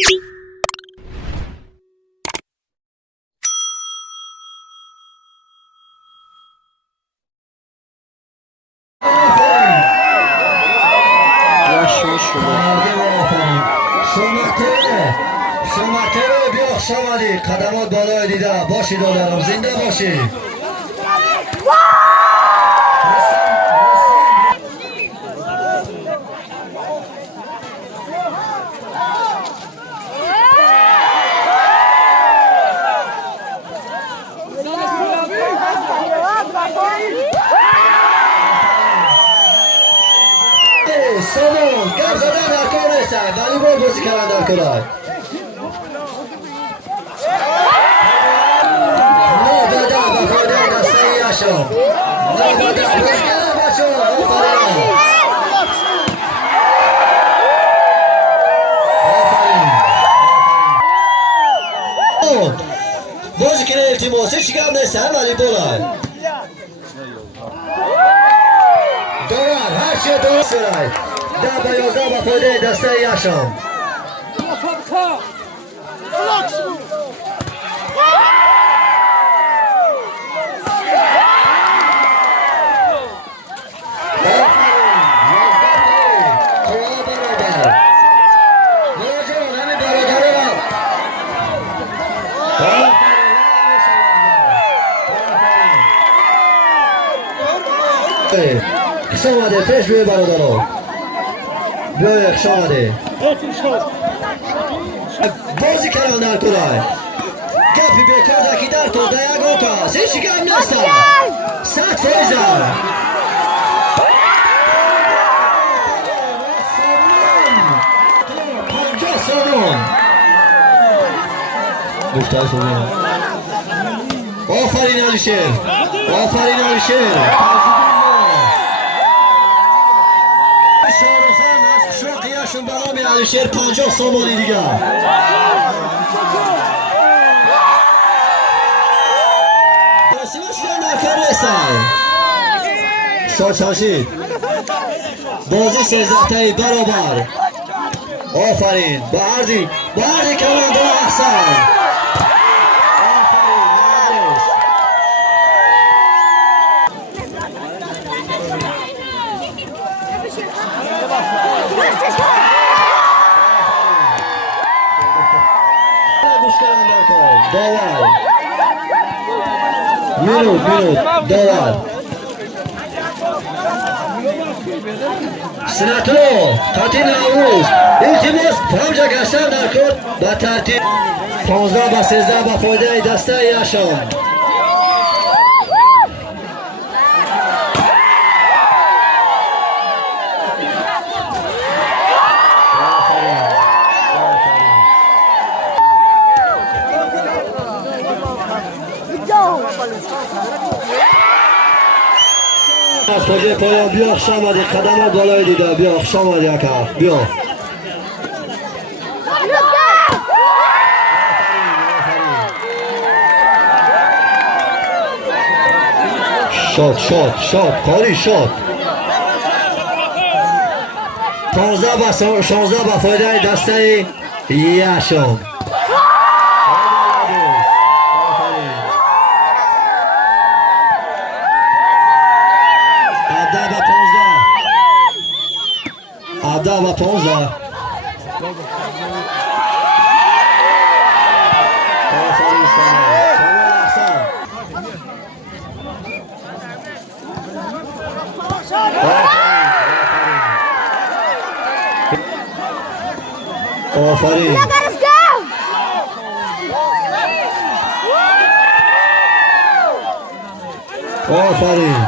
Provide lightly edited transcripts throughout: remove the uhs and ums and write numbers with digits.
شماته بیا شمالی قدمات بالای دیده باشی دادرم زنده باشی سامان گرد زدن در کار نیستن والیبال بازی کردن در کلای نه داده بفاده دسته یشم نه داده بازی کردن بچه آفرین بازی کنه التماسه چی کم نیستن والیبال های دارن هر چیه دارن سرای 10-11 بفاده دسته یشم خش آمده پیش روی برادران بیای خش آمده بازی کردن در کلای گپی بیکار دکی در تو در یک آتا زیشی کم نیستن 100% گفتای سومین آفرین علی شیر آفرین علی شیر شارخان از خشوقیشون برام علی شیر 50 سامانی دیگه رسیمشون در کار نیستن شاد شاشید بازی 13 تایی برابر آفرین با عرضی کمان دو احسان داور minut داور سناتو تعطیل نوروز التماس پنجا گشتن در کود به ترتیب 15-13 به فایده دسته یشان از پاجه پایان بیا خش آمدی قدمات بالای دیده بیا خش آمدی اکا بیا شاد کاری شاد 15-16 به فایده دسته یشان Ada و 15 آفرین آفرین آفرین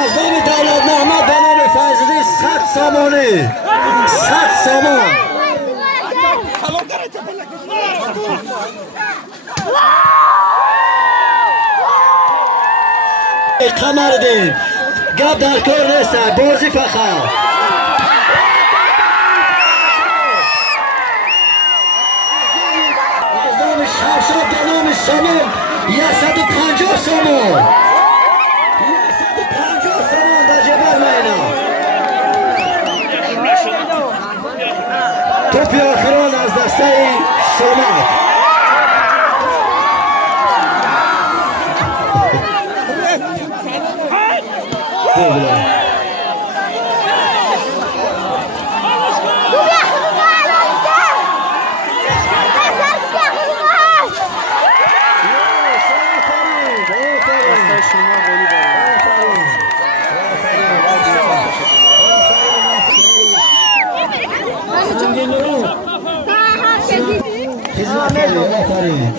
از نام دولت محمد به نام فیضی 100 سامانی 100 سامان قمردین گپ در کار نیست بازی فقط از نام شرشاب به نام سامان 150 سامان 150 سلامت خدمت کردی آفرین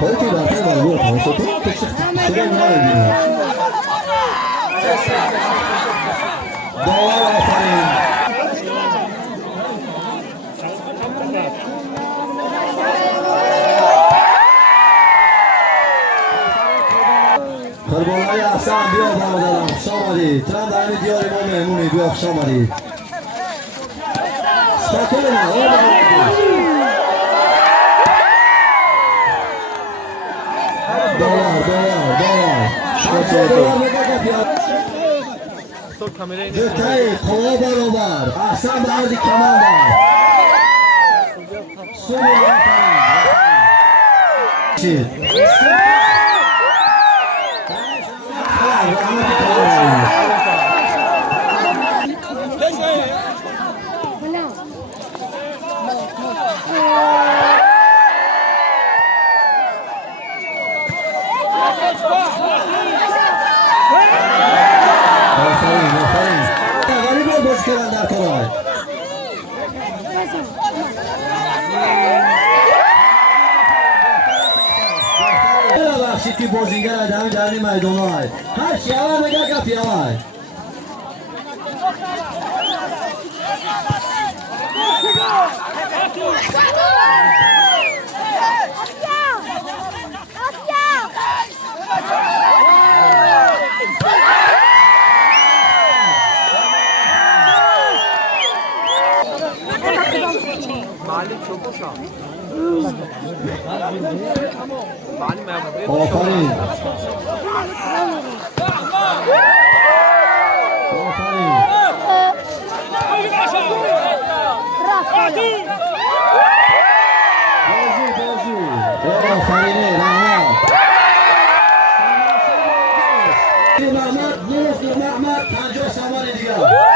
خودتی برتر برگوه کنه تو شده نمیدونی داور آفرین قربانهای احسان بیا برادرم خوش آمدید ترم در همین دیار ما مهمونی بیا خوش آمدید سپاکرم دوتایی قوا برابر احسان به عرض کمان بر سومی چید کردن در کنار ببخشید که بازیگر ادمی در این میدان های هر چی همه مگه کپی های آفرین آفرینه محمد نوف محمد 50 سامان دیگر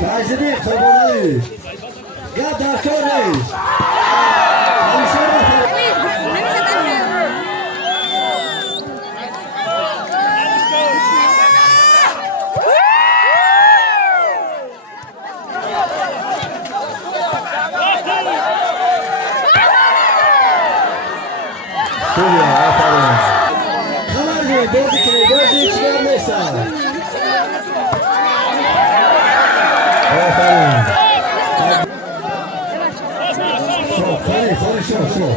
فایزدی قربانایی یا دکتر نیست بازی کنی بازی چیکار نیستن آفرین شو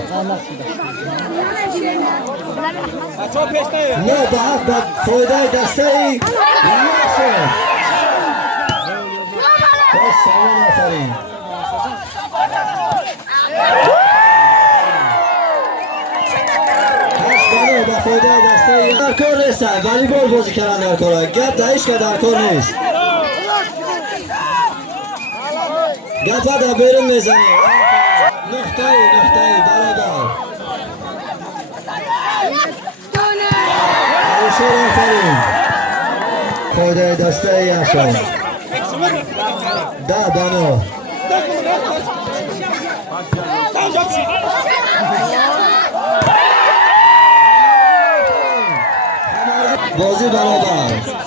نه به حق به فایده دسته ای نشد باز سامان آفرین با فایده دسته ای در کار نیستن ولی بال بازی کردن در کار گپ دهیش که در کار نیست گپ در بیرون میزنی نقطه برادر عروشور آفرین فایده دسته ای اشان ده بانو بازی برابر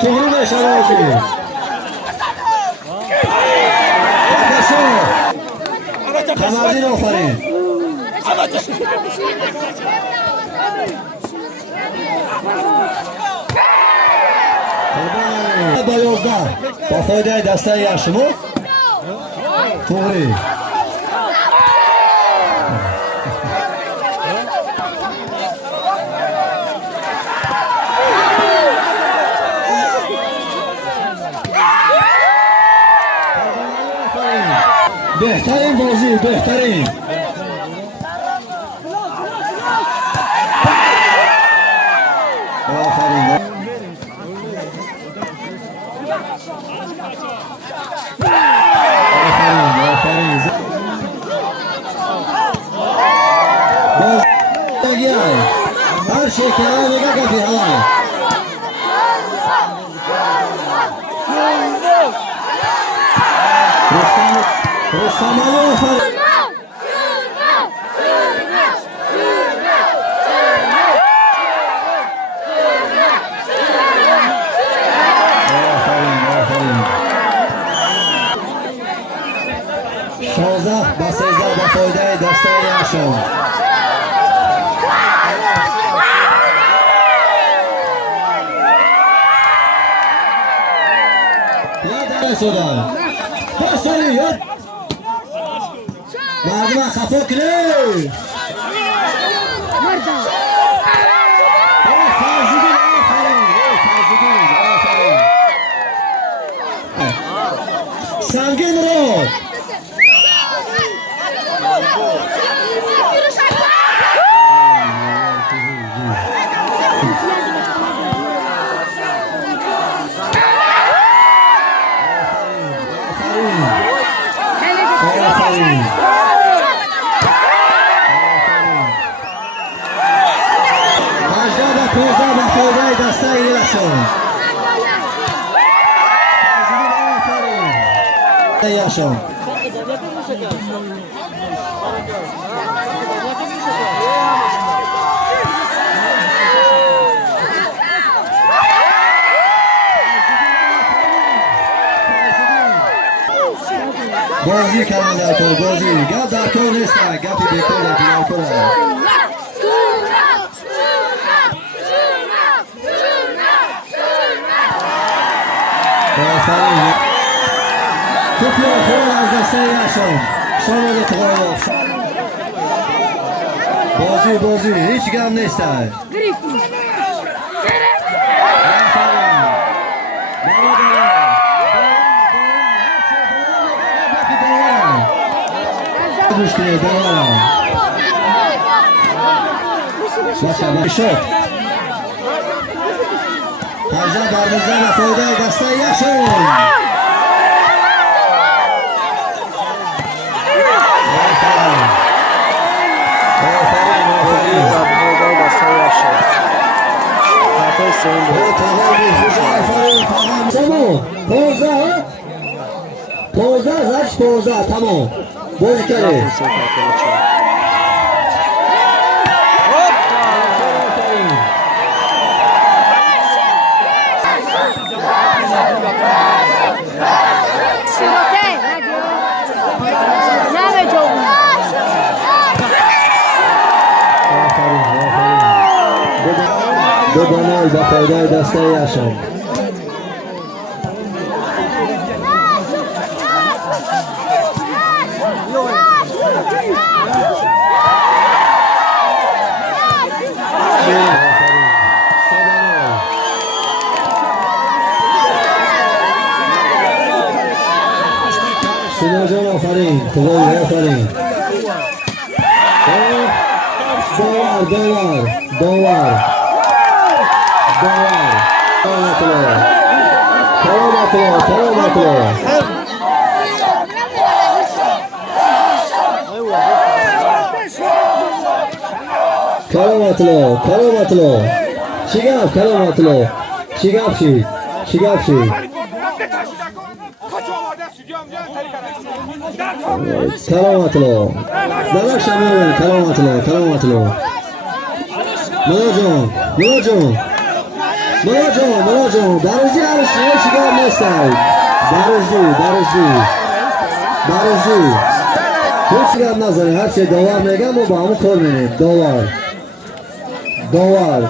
توهری نشانه شده کمردین آفرین با 11 با فایده دسته یاشمو توری بهترین بازی بهترین آفرین آفرین هر شکل نگاه کردی ها رستم آفرین شانزده با 13 با فایده دسته یاشم یاد شدن بسالی یاد مردم خفا کنه سنگین رو یاشم بازی کردن در تو بازی گپ در تو نیست گپی بیکار در تو توپی آخر از دسته یاشم شامل تقایب بازی هیچ گم نیست مشکلی دارم شد هجا برمیزن و فایده دسته یاشم پوزه تمام بازی کرده دو گل با فایده دسته یاشم سینا جان آفرین خدای آفرین داور کلامتلو چیگاف کلامتلو چیگافشی کلامتلو درک شمیرن کلامتلو ملاجون درجی عرشی شیگاه نیستای درجی هیچ گپ نزنی، هر چی داور میگم و با همون کار می‌کنیم. داور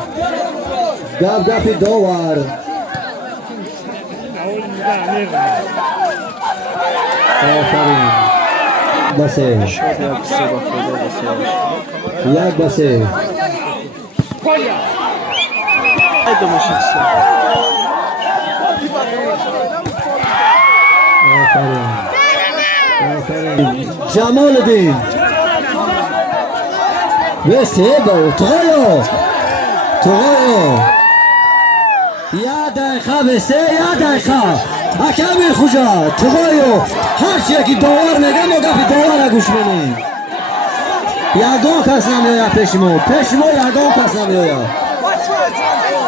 گپی داور. آفرین. بسه یک بسه آفرین. جمال الدین بسه با تغیو یا دقیقه بسه یا دقیقه حکم خوجا تغیو هر چی که داور میگه ما گفت داور گوش میدیم. یگان کس نمیاید پیش ما یگان کس نمیاید.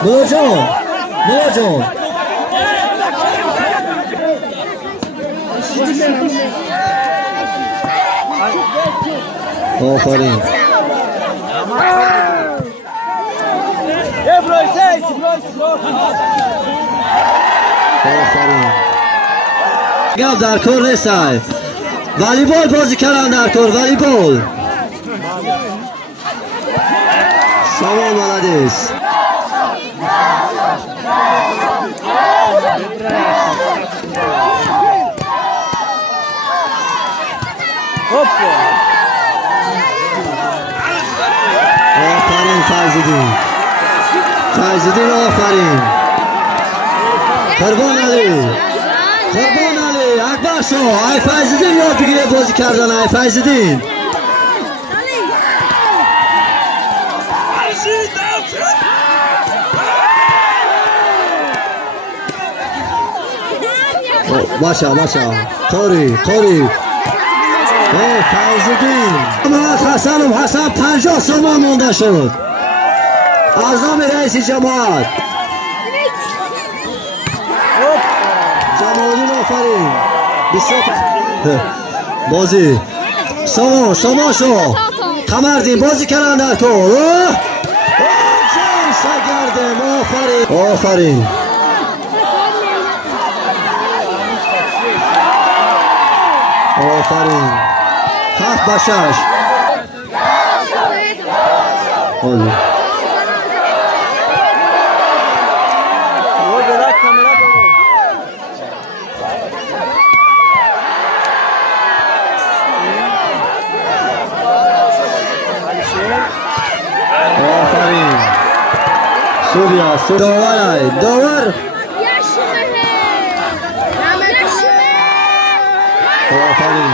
بلو جان آفرین. گپ در کار نیست. والیبال بازی کردن در کار والیبال. سامان ملدیس آفرین. فیض‌الدین آفرین. قربان علی اکبر شو. ای فیض‌الدین یاد بگیره بازی کردن. ای فیض‌الدین باشه قاری فیض‌الدین حسن 50 سامان مونده شد. اعظم رئیس جماعت جمال‌الدین آفرین. بازی سامان شو قمردین بازی کردن در تو. جان سرگردم آفرین. هفت با 6 آفرین. سوریا داور آفرین.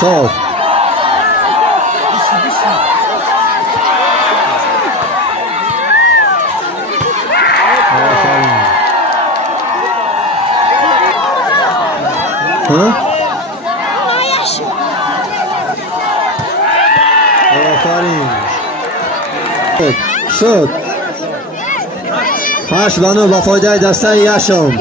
شاد آفرین. شد 8 بانو با فایده دسته یشم.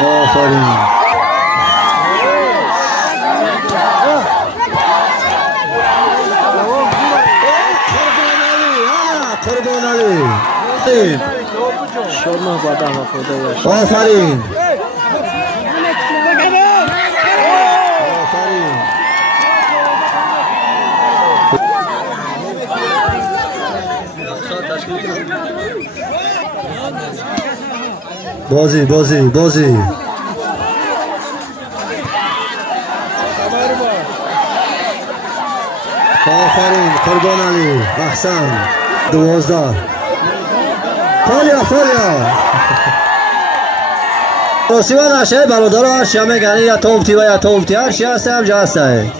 آفرین. قربان علی شما بعدا وفاده آفرین. بازی آفرین. قربان علی احسن. 12 فالیا راسیوان عشه برادر هرشی همه گنی یا توفتی و یا توفتی هرشی هسته هم جا هسته.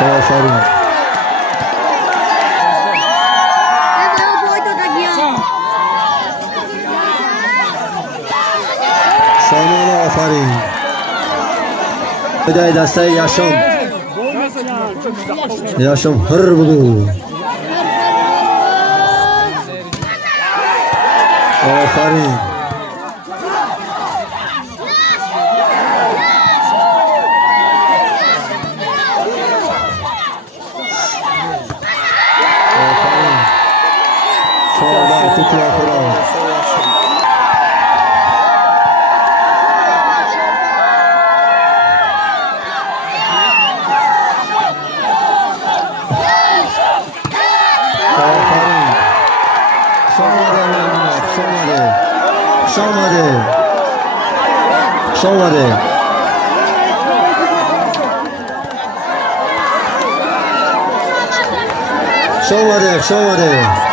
آفرین. سامان آفرین. بدای دسته یاشم هر بگو آفرین شامده